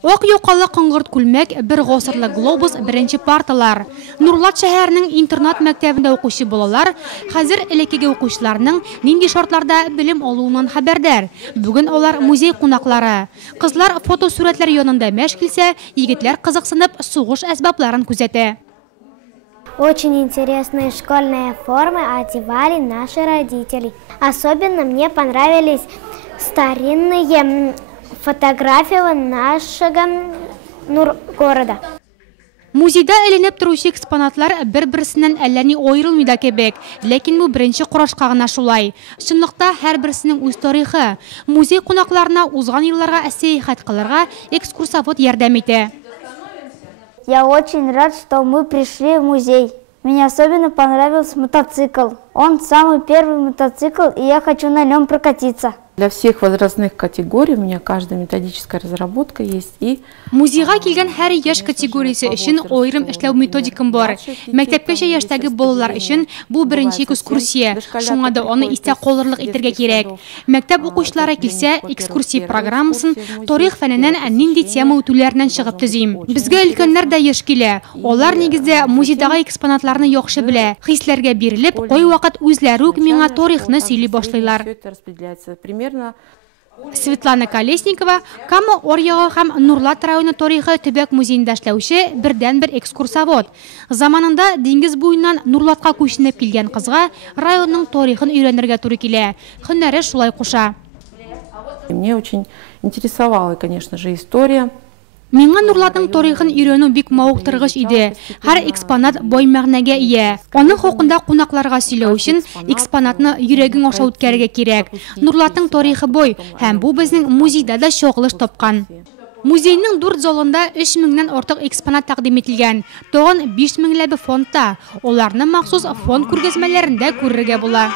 Ок юқалы қыңғырт күлмәк, бір ғосырлы глобус, бірінші парталар. Нурлат шәһәрнең интернат мәктәбендә укучы балалар хәзер элеккеге укучыларның нинди шартларда белем алуыннан хәбәрдар. Бүген алар музей кунаклары. Кызлар фотосурәтләр янында мәш килсә, егетләр кызыксынып сугыш әсбапларын күзәтә. Очень интересные школьные формы одевали наши родители. Особенно мне понравились старинные фотографии нашего города. Музейда эленеп торучы экспонатлар бер-берсеннән әллә ни аерылмый да кебек, ләкин бу беренче карашка гына шулай. Чынлыкта һәрберсенең үз тарихы. Музей кунакларына узган елларга сәяхәт кылырга экскурсовод ярдәм итә. Я очень рад, что мы пришли в музей. Мне особенно понравился мотоцикл. Он самый первый мотоцикл, и я хочу на нем прокатиться. Для всех возрастных категорий у меня каждая методическая разработка есть. И Музейга килгән һәр яшь категориясе өчен аерым эшләү методикам бар. Мәктәпкәчә яшьтәге балалар өчен бу беренче экскурсия. Шуңа да аны истә калырлык итәргә кирәк. Мәктәп укучылары килсә, экскурсия программасын тарих фәненнән нинди тема үтүләреннән чыгып төзим. Безгә өлкәннәр дә яшь килә. Алар нигездә музейдагы экспонатларны яхшы белә. Хисләргә бирелеп, кай вакыт үзләре үк миңа тарихны сөйли башлыйлар. Светлана Колесникова, Кама Орьяга һәм Нурлат районы тарихы төбәк музейында эшләүче бердән-бер экскурсовод. Заманында диңгез буеннан Нурлатка күченеп килгән кызга районның тарихын өйрәнергә туры килә. Һөнәре шулай куша. Мне очень интересовала, конечно же, история. Миңа Нурлатның тарихын өйрәнү бик мавыктыргыч иде. Һәр экспонат бай мәгънәгә ия. Аның хакында кунакларга сөйләү өчен экспонатны йөрәгең аша үткәрергә кирәк. Нурлатның тарихы бай һәм бу безнең музейда да чагылыш тапкан. Музейның 4 залында 3000-нән артык экспонат тәкъдим ителгән. Тагын 5000 ләбе фондта. Аларны махсус фонд күргәзмәләрендә күрергә була.